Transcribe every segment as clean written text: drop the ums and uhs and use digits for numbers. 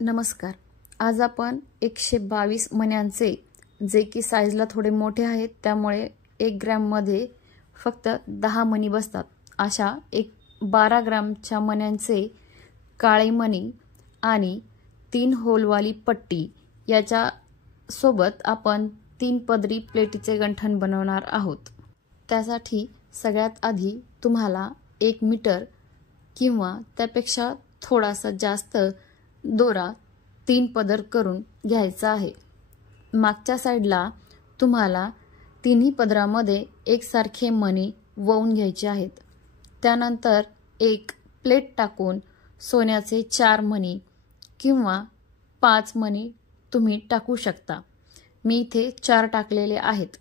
नमस्कार। आज आपण 122 मण्यांचे, जे की साईजला थोडे मोठे आहेत, त्यामुळे 1 ग्रॅम मध्ये फक्त 10 मणी बसतात, अशा 12 ग्रॅमच्या मण्यांचे काळे मणी आणि 3 होलवाली पट्टी याच्या सोबत आपण 3 पदरी प्लेटीचे गंठण बनवणार आहोत। त्यासाठी सगळ्यात आधी तुम्हाला 1 मीटर किंवा त्यापेक्षा थोडासा जास्त दोरा 3 पदर करून घ्यायचा आहे। मागच्या साइडला तुम्हाला तिन्ही पदरामध्ये एकसारखे मणी वळून घ्यायचे आहेत। त्यानंतर एक प्लेट टाकून सोन्याचे 4 मणी किंवा 5 मणी तुम्ही टाकू शकता। मी इथे 4 टाकलेले आहेत।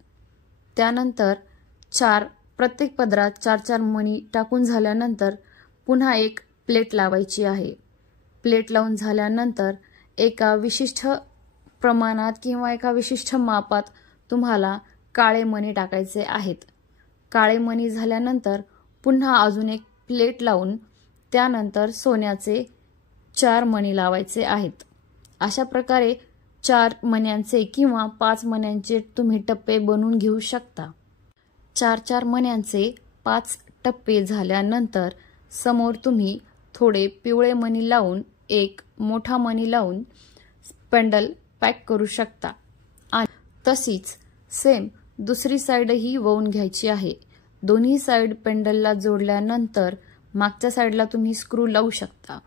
त्यानंतर प्रत्येक पदरात 4-4 मणी टाकून झाल्यानंतर पुन्हा एक प्लेट लावायची आहे। प्लेट लावून झाल्यानंतर एका विशिष्ट प्रमाणात किंवा एका विशिष्ट मापात तुम्हाला काळे मणी टाकायचे आहेत। काळे मणी झाल्यानंतर पुन्हा अजून एक प्लेट लावून त्यानंतर सोन्याचे 4 मणी लावायचे आहेत। अशा प्रकारे 4 मण्यांचे किंवा 5 मण्यांचे तुम्ही टप्पे बनवून घेऊ शकता। 4-4 मण्यांचे 5 टप्पे झाल्यानंतर समोर तुम्ही थोडे पिवळे मणी लावून एक मोठा मणी लावून स्पँडल पॅक करू शकता। आणि तशीच सेम दुसरी साइड ही वळून घ्यायची आहे। दोन्ही साइड पेंडलला जोडल्यानंतर मागच्या साइडला तुम्ही स्क्रू लावू शकता।